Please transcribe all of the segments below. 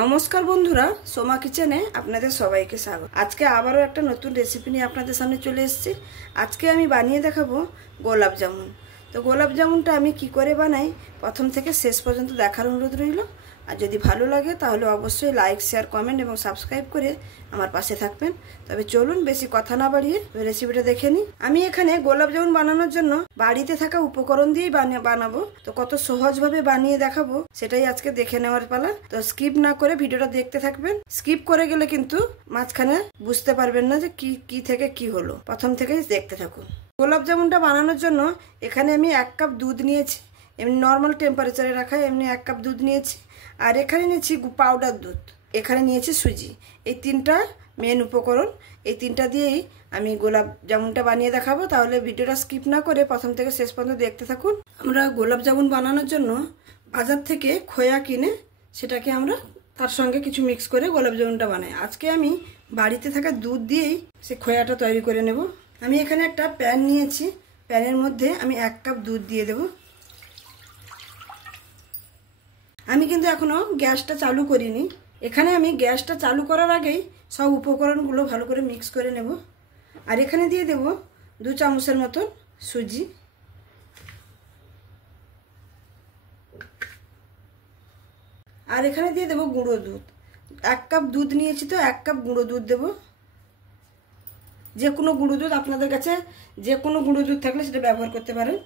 নমস্কার বন্ধুরা, সোমা কিচেনে আপনাদের সবাইকে স্বাগত। আজকে আবারও একটা নতুন রেসিপি নিয়ে আপনাদের সামনে চলে এসেছি। আজকে আমি বানিয়ে দেখাবো গোলাপ জামুন। তো গোলাপ জামুনটা আমি কি করে বানাই প্রথম থেকে শেষ পর্যন্ত দেখার অনুরোধ রইল। আর যদি ভালো লাগে তাহলে অবশ্যই লাইক, শেয়ার, কমেন্ট এবং সাবস্ক্রাইব করে আমার পাশে থাকবেন। তবে চলুন বেশি কথা না বাড়িয়ে রেসিপিটা দেখে নিই। আমি এখানে গোলাপ জামুন বানানোর জন্য বাড়িতে থাকা উপকরণ দিয়েই বানাবো। তো কত সহজভাবে বানিয়ে দেখাবো সেটাই আজকে দেখে নেওয়ার পালা। তো স্কিপ না করে ভিডিওটা দেখতে থাকবেন। স্কিপ করে গেলে কিন্তু মাঝখানে বুঝতে পারবেন না যে কি থেকে কি হলো। প্রথম থেকেই দেখতে থাকুন। গোলাপ জামুনটা বানানোর জন্য এখানে আমি 1 কাপ দুধ নিয়েছি, এমনি নর্মাল টেম্পারেচারে রাখা এমনি 1 কাপ দুধ নিয়েছি। আর এখানে নিয়েছি পাউডার দুধ, এখানে নিয়েছি সুজি। এই তিনটা মেন উপকরণ, এই তিনটা দিয়েই আমি গোলাপ জামুনটা বানিয়ে দেখাবো। তাহলে ভিডিওটা স্কিপ না করে প্রথম থেকে শেষ পর্যন্ত দেখতে থাকুন। আমরা গোলাপ জামুন বানানোর জন্য বাজার থেকে খোয়া কিনে সেটাকে আমরা তার সঙ্গে কিছু মিক্স করে গোলাপ জামুনটা বানাই। আজকে আমি বাড়িতে থাকা দুধ দিয়েই সে খোয়াটা তৈরি করে নেব। আমি এখানে একটা প্যান নিয়েছি, প্যানের মধ্যে আমি 1 কাপ দুধ দিয়ে দেব। আমি কিন্তু এখনো গ্যাসটা চালু করিনি। এখানে আমি গ্যাসটা চালু করার আগেই সব উপকরণগুলো ভালো করে মিক্স করে নেব। আর এখানে দিয়ে দেব 2 চামচের মতন সুজি। আর এখানে দিয়ে দেব গুঁড়ো দুধ। 1 কাপ দুধ নিয়েছি, তো 1 কাপ গুঁড়ো দুধ দেব। যে কোনো গুঁড়ো দুধ, আপনাদের কাছে যে কোনো গুঁড়ো দুধ থাকলে সেটা ব্যবহার করতে পারেন।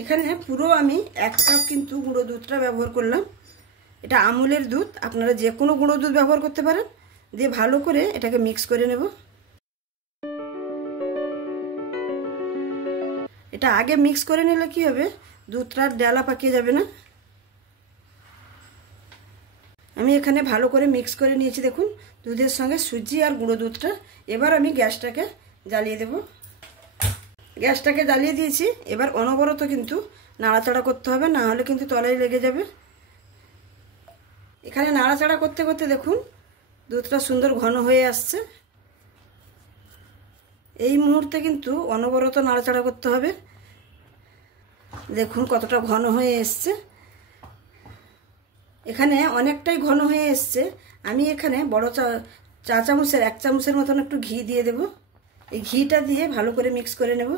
এখানে পুরো আমি 1 কাপ কিন্তু গুঁড়ো দুধটা ব্যবহার করলাম। এটা আমুলের দুধ, আপনারা যে কোনো গুঁড়ো দুধ ব্যবহার করতে পারেন। দিয়ে ভালো করে এটাকে মিক্স করে নেব। এটা আগে মিক্স করে নিলে কি হবে, দুধটা ডালা পাকিয়ে যাবে না। আমি এখানে ভালো করে মিক্স করে নিয়েছি, দেখুন দুধের সঙ্গে সুজি আর গুঁড়ো দুধটা। এবার আমি গ্যাসটাকে জ্বালিয়ে দেব। গ্যাসটাকে জ্বালিয়ে দিয়েছি। এবার অনবরত কিন্তু নাড়াচাড়া করতে হবে, না হলে কিন্তু তলায় লেগে যাবে। এখানে নাড়াচাড়া করতে করতে দেখুন দুধটা সুন্দর ঘন হয়ে আসছে। এই মুহূর্তে কিন্তু অনবরত নাড়াচাড়া করতে হবে। দেখুন কতটা ঘন হয়ে এসছে। এখানে অনেকটাই ঘন হয়ে এসছে। আমি এখানে বড় চা চামচের 1 চামচের মতন একটু ঘি দিয়ে দেব। এই ঘিটা দিয়ে ভালো করে মিক্স করে নেব।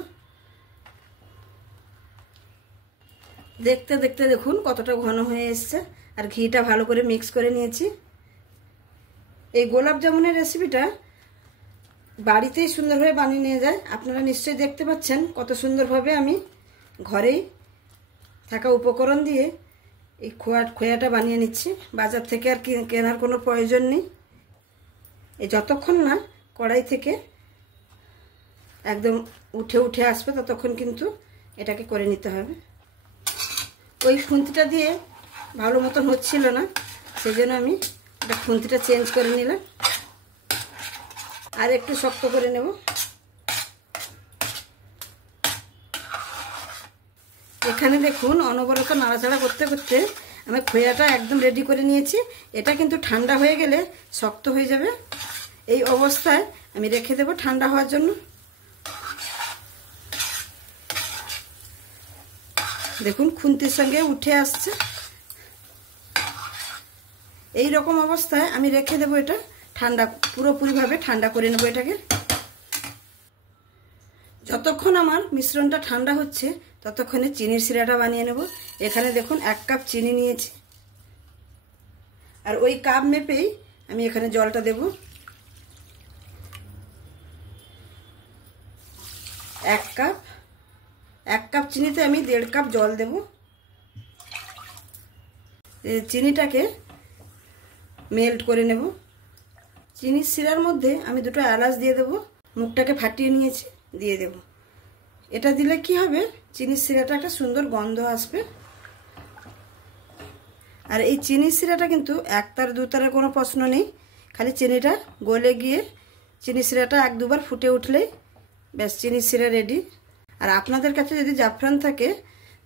দেখতে দেখতে দেখুন কতটা ঘন হয়ে এসছে। আর ঘিটা ভালো করে মিক্স করে নিয়েছি। এই গোলাপ জামুনের রেসিপিটা বাড়িতেই সুন্দরভাবে বানিয়ে নিয়ে যায়। আপনারা নিশ্চয়ই দেখতে পাচ্ছেন কত সুন্দরভাবে আমি ঘরেই থাকা উপকরণ দিয়ে এই খোয়াটা বানিয়ে নিচ্ছি। বাজার থেকে আর কেনার কোনো প্রয়োজন নেই। এই যতক্ষণ না কড়াই থেকে একদম উঠে আসবে ততক্ষণ কিন্তু এটাকে করে নিতে হবে। ওই খুন্তিটা দিয়ে ভালো মতন হচ্ছিল না, সেই জন্য আমি এটা খুন্তিটা চেঞ্জ করে নিলাম। আর একটু শক্ত করে নেব। এখানে দেখুন অনবরত নাড়াচাড়া করতে করতে আমি খোয়াটা একদম রেডি করে নিয়েছি। এটা কিন্তু ঠান্ডা হয়ে গেলে শক্ত হয়ে যাবে। এই অবস্থায় আমি রেখে দেব ঠান্ডা হওয়ার জন্য। দেখুন খুন্তির সঙ্গে উঠে আসছে। এই রকম অবস্থায় আমি রেখে দেব এটা ঠান্ডা, পুরোপুরিভাবে ঠান্ডা করে নেব এটাকে। যতক্ষণ আমার মিশ্রণটা ঠান্ডা হচ্ছে ততক্ষণে চিনির সিরাটা বানিয়ে নেব। এখানে দেখুন 1 কাপ চিনি নিয়েছি। আর ওই কাপ মেপেই আমি এখানে জলটা দেব। 1 কাপ চিনিতে আমি 1.5 কাপ জল দেব। চিনিটাকে মেল্ট করে নেব। চিনির শিরার মধ্যে আমি 2টো এলাচ দিয়ে দেব। মুখটাকে ফাটিয়ে নিয়েছি, দিয়ে দেব। এটা দিলে কি হবে, চিনির শিরাটা একটা সুন্দর গন্ধ আসবে। আর এই চিনির শিরাটা কিন্তু 1 তার 2 তারের কোনো প্রশ্ন নেই। খালি চিনিটা গলে গিয়ে চিনির শিরাটা 1-2 বার ফুটে উঠলেই ব্যাস চিনির শিরা রেডি। আর আপনাদের কাছে যদি জাফরান থাকে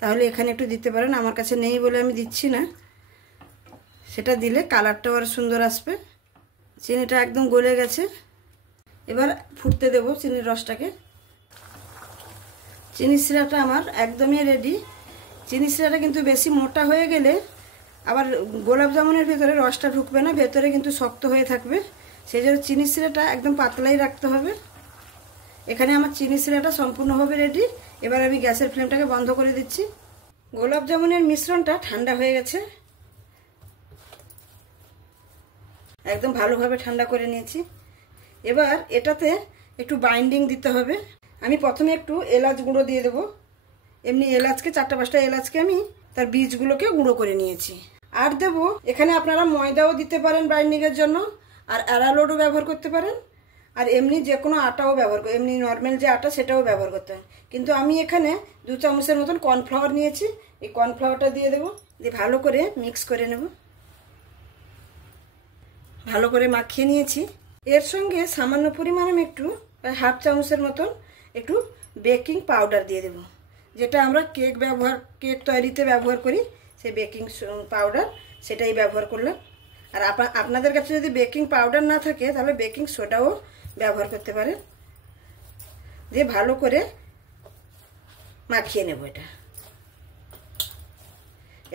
তাহলে এখানে একটু দিতে পারেন। আমার কাছে নেই বলে আমি দিচ্ছি না। সেটা দিলে কালারটাও আর সুন্দর আসবে। চিনিটা একদম গলে গেছে। এবার ফুটতে দেব চিনির রসটাকে। চিনির শিরাটা আমার একদমই রেডি। চিনির শিরাটা কিন্তু বেশি মোটা হয়ে গেলে আবার গোলাপ জামুনের ভেতরে রসটা ঢুকবে না, ভেতরে কিন্তু শক্ত হয়ে থাকবে। সেই জন্য চিনি শিরাটা একদম পাতলাই রাখতে হবে। এখানে আমার চিনি শিরাটা সম্পূর্ণভাবে রেডি। এবার আমি গ্যাসের ফ্লেমটাকে বন্ধ করে দিচ্ছি। গোলাপ জামুনের মিশ্রণটা ঠান্ডা হয়ে গেছে, একদম ভালোভাবে ঠান্ডা করে নিয়েছি। এবার এটাতে একটু বাইন্ডিং দিতে হবে। আমি প্রথমে একটু এলাচ গুঁড়ো দিয়ে দেবো। এমনি এলাচকে 4-5টা এলাচকে আমি তার বীজগুলোকে গুঁড়ো করে নিয়েছি। আর দেব এখানে আপনারা ময়দাও দিতে পারেন বাইন্ডিংয়ের জন্য, আর অ্যারারুটও ব্যবহার করতে পারেন, আর এমনি যে কোনো আটাও ব্যবহার করে, এমনি নর্মাল যে আটা সেটাও ব্যবহার করতে হয়। কিন্তু আমি এখানে 2 চামচের মতন কর্নফ্লাওয়ার নিয়েছি। এই কর্নফ্লাওয়ারটা দিয়ে দেবো, দিয়ে ভালো করে মিক্স করে নেব। ভালো করে মাখিয়ে নিয়েছি। এর সঙ্গে সামান্য পরিমাণে আমি একটু 1/2 চামচের মতন একটু বেকিং পাউডার দিয়ে দেব, যেটা আমরা কেক তৈরিতে ব্যবহার করি, সেই বেকিং পাউডার সেটাই ব্যবহার করলাম। আর আপনাদের কাছে যদি বেকিং পাউডার না থাকে তাহলে বেকিং সোডাও ব্যবহার করতে পারেন। দিয়ে ভালো করে মাখিয়ে নেব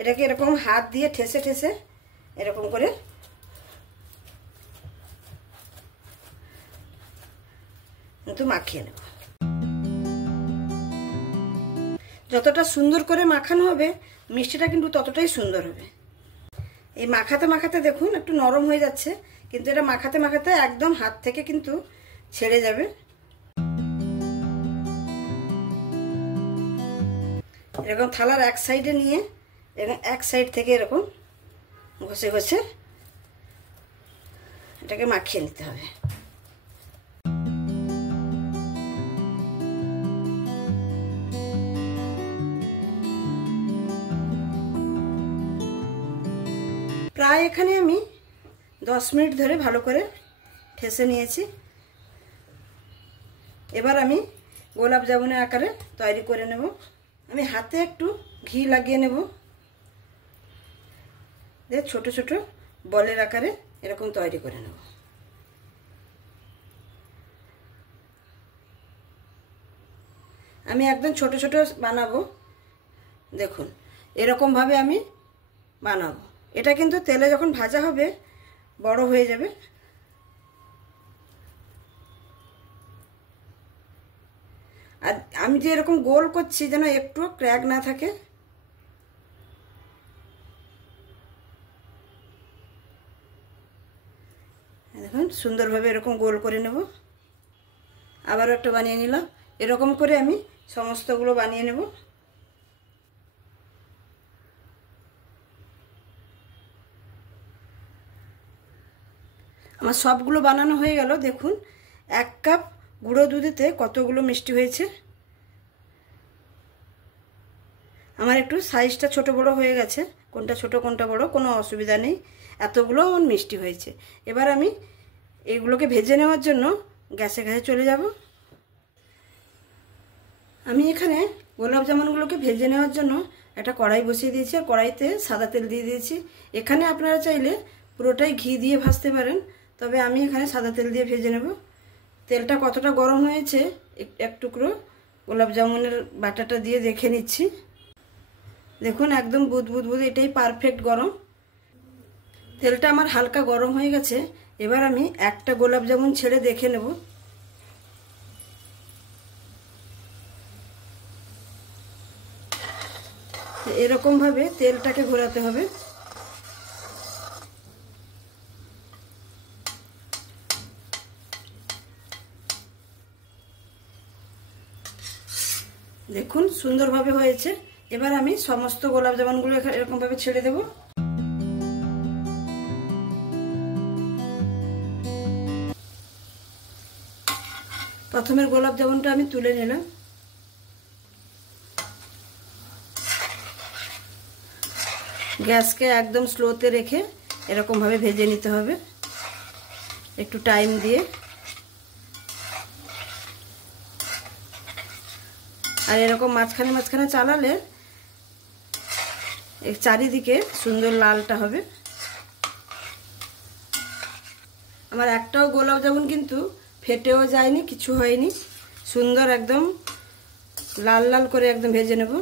এটাকে এরকম হাত দিয়ে ঠেসে ঠেসে এরকম করে কিন্তু মাখিয়ে নেব। যতটা সুন্দর করে মাখানো হবে মিষ্টিটা কিন্তু ততটাই সুন্দর হবে। এই মাখাতে মাখাতে দেখুন একটু নরম হয়ে যাচ্ছে, কিন্তু এটা মাখাতে মাখাতে একদম হাত থেকে কিন্তু ছেড়ে যাবে। এরকম থালার এক সাইডে নিয়ে এক সাইড থেকে এরকম ঘষে ঘষে এটাকে মাখিয়ে নিতে হবে। প্রায় এখানে আমি 10 মিনিট ধরে ভালো করে ঠেসে নিয়েছি। এবার আমি গোলাপ জামুনের আকারে তৈরি করে নেব। আমি হাতে একটু ঘি লাগিয়ে নেব, দিয়ে ছোট ছোট বলের আকারে এরকম তৈরি করে নেব। আমি একদম ছোট ছোট বানাবো, দেখুন এরকমভাবে আমি বানাবো। এটা কিন্তু তেলে যখন ভাজা হবে বড় হয়ে যাবে। আর আমি যে এরকম গোল করছি যেন একটু ক্র্যাক না থাকে। দেখুন সুন্দরভাবে এরকম গোল করে নেব। আবারও একটা বানিয়ে নিলাম। এরকম করে আমি সমস্তগুলো বানিয়ে নেব। আমার সবগুলো বানানো হয়ে গেল। দেখুন 1 কাপ গুঁড়ো দুধেতে কতগুলো মিষ্টি হয়েছে। আমার একটু সাইজটা ছোট বড় হয়ে গেছে, কোনটা ছোট কোনটা বড় কোনো অসুবিধা নেই, এতগুলো আমার মিষ্টি হয়েছে। এবার আমি এইগুলোকে ভেজে নেওয়ার জন্য গ্যাসে চলে যাব। আমি এখানে গোলাপ জামুনগুলোকে ভেজে নেওয়ার জন্য একটা কড়াই বসিয়ে দিয়েছি, আর কড়াইতে সাদা তেল দিয়ে দিয়েছি। এখানে আপনারা চাইলে পুরোটাই ঘি দিয়ে ভাজতে পারেন, তবে আমি এখানে সাদা তেল দিয়ে ভেজে নেব। তেলটা কতটা গরম হয়েছে এক টুকরো গোলাপ জামুনের বাটাটা দিয়ে দেখে নিচ্ছি। দেখুন একদম বুদবুদ এটাই পারফেক্ট গরম। তেলটা আমার হালকা গরম হয়ে গেছে। এবার আমি একটা গোলাপ জামুন ছেড়ে দেখে নেব। এরকমভাবে তেলটাকে ঘোরাতে হবে। দেখুন সুন্দরভাবে হয়েছে। এবার আমি সমস্ত গোলাপ জামুনগুলো এরকমভাবে ছেড়ে দেব। প্রথমের গোলাপ জামুনটা আমি তুলে নিলাম। গ্যাসকে একদম স্লোতে রেখে এরকমভাবে ভেজে নিতে হবে একটু টাইম দিয়ে। আর এরকম মাঝখানে মাঝখানে চালালে চারিদিকে সুন্দর লালটা হবে। আমার একটাও গোলাপ জামুন কিন্তু ফেটেও যায়নি, কিছু হয়নি, সুন্দর একদম লাল লাল করে একদম ভেজে নেব।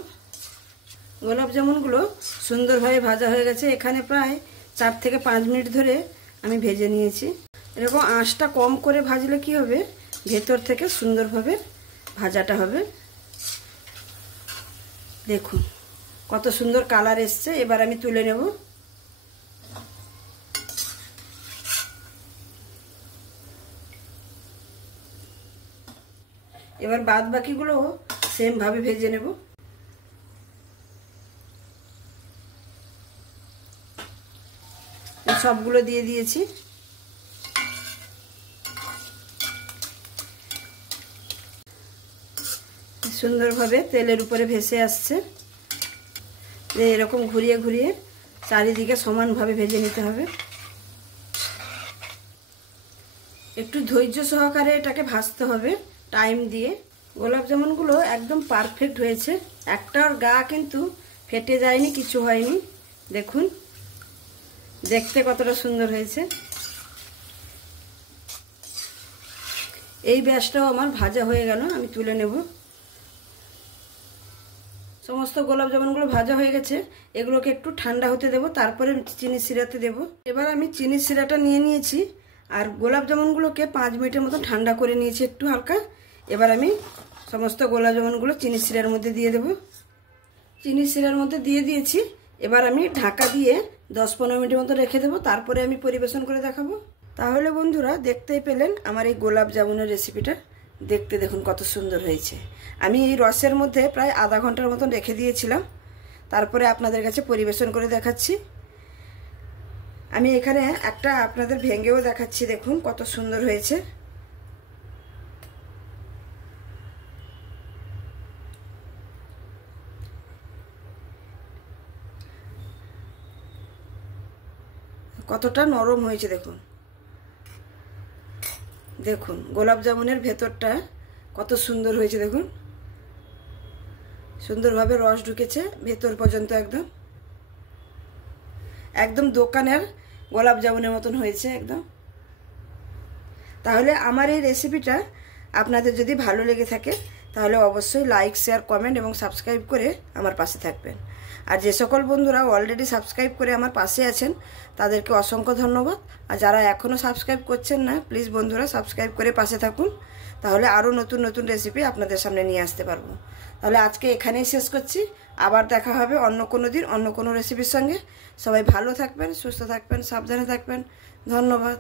গোলাপ জামুনগুলো সুন্দরভাবে ভাজা হয়ে গেছে। এখানে প্রায় 4 থেকে 5 মিনিট ধরে আমি ভেজে নিয়েছি। এরকম আঁচটা কম করে ভাজলে কি হবে, ভেতর থেকে সুন্দরভাবে ভাজাটা হবে। দেখুন কত সুন্দর কালার এসছে। এবার আমি তুলে নেব। এবার বাদ বাকিগুলো সেম ভাবে ভেজে নেব। সবগুলো দিয়ে দিয়েছি। সুন্দরভাবে তেলের উপরে ভেসে আসছে। এরকম ঘুরিয়ে ঘুরিয়ে চারিদিকে সমানভাবে ভেজে নিতে হবে। একটু ধৈর্য সহকারে এটাকে ভাজতে হবে, টাইম দিয়ে। গোলাপ জামুনগুলো একদম পারফেক্ট হয়েছে, একটার গা কিন্তু ফেটে যায়নি, কিছু হয়নি। দেখুন দেখতে কতটা সুন্দর হয়েছে। এই ব্যাচটাও আমার ভাজা হয়ে গেল, আমি তুলে নেব। সমস্ত গোলাপ জামুনগুলো ভাজা হয়ে গেছে। এগুলোকে একটু ঠান্ডা হতে দেব, তারপরে চিনি সিরাতে দেব। এবার আমি চিনি সিরাটা নিয়ে নিয়েছি আর গোলাপ জামুনগুলোকে 5 মিনিটের মতো ঠান্ডা করে নিয়েছি একটু হালকা। এবার আমি সমস্ত গোলাপ জামুনগুলো চিনি সিরার মধ্যে দিয়ে দেব। চিনি সিরার মধ্যে দিয়ে দিয়েছি। এবার আমি ঢাকা দিয়ে 10-15 মিনিটের মতো রেখে দেবো, তারপরে আমি পরিবেশন করে দেখাবো। তাহলে বন্ধুরা দেখতেই পেলেন আমার এই গোলাপ জামুনের রেসিপিটা। দেখতে দেখুন কত সুন্দর হয়েছে। আমি এই রসের মধ্যে প্রায় আধা ঘন্টার মতন রেখে দিয়েছিলাম, তারপরে আপনাদের কাছে পরিবেশন করে দেখাচ্ছি। আমি এখানে একটা আপনাদের ভেঙেও দেখাচ্ছি, দেখুন কত সুন্দর হয়েছে। কতটা নরম হয়েছে দেখুন। দেখুন গোলাপ জামুনের ভেতরটা কত সুন্দর হয়েছে। দেখুন সুন্দরভাবে রস ঢুকেছে ভেতর পর্যন্ত। একদম একদম দোকানের গোলাপ জামুনের মতন হয়েছে একদম। তাহলে আমার এই রেসিপিটা আপনাদের যদি ভালো লেগে থাকে তাহলে অবশ্যই লাইক, শেয়ার, কমেন্ট এবং সাবস্ক্রাইব করে আমার পাশে থাকবেন। আর যে সকল বন্ধুরা অলরেডি সাবস্ক্রাইব করে আমার পাশে আছেন তাদেরকে অসংখ্য ধন্যবাদ। আর যারা এখনও সাবস্ক্রাইব করছেন না, প্লিজ বন্ধুরা সাবস্ক্রাইব করে পাশে থাকুন, তাহলে আরও নতুন নতুন রেসিপি আপনাদের সামনে নিয়ে আসতে পারবো। তাহলে আজকে এখানেই শেষ করছি। আবার দেখা হবে অন্য কোনো দিন অন্য কোনো রেসিপির সঙ্গে। সবাই ভালো থাকবেন, সুস্থ থাকবেন, সাবধানে থাকবেন। ধন্যবাদ।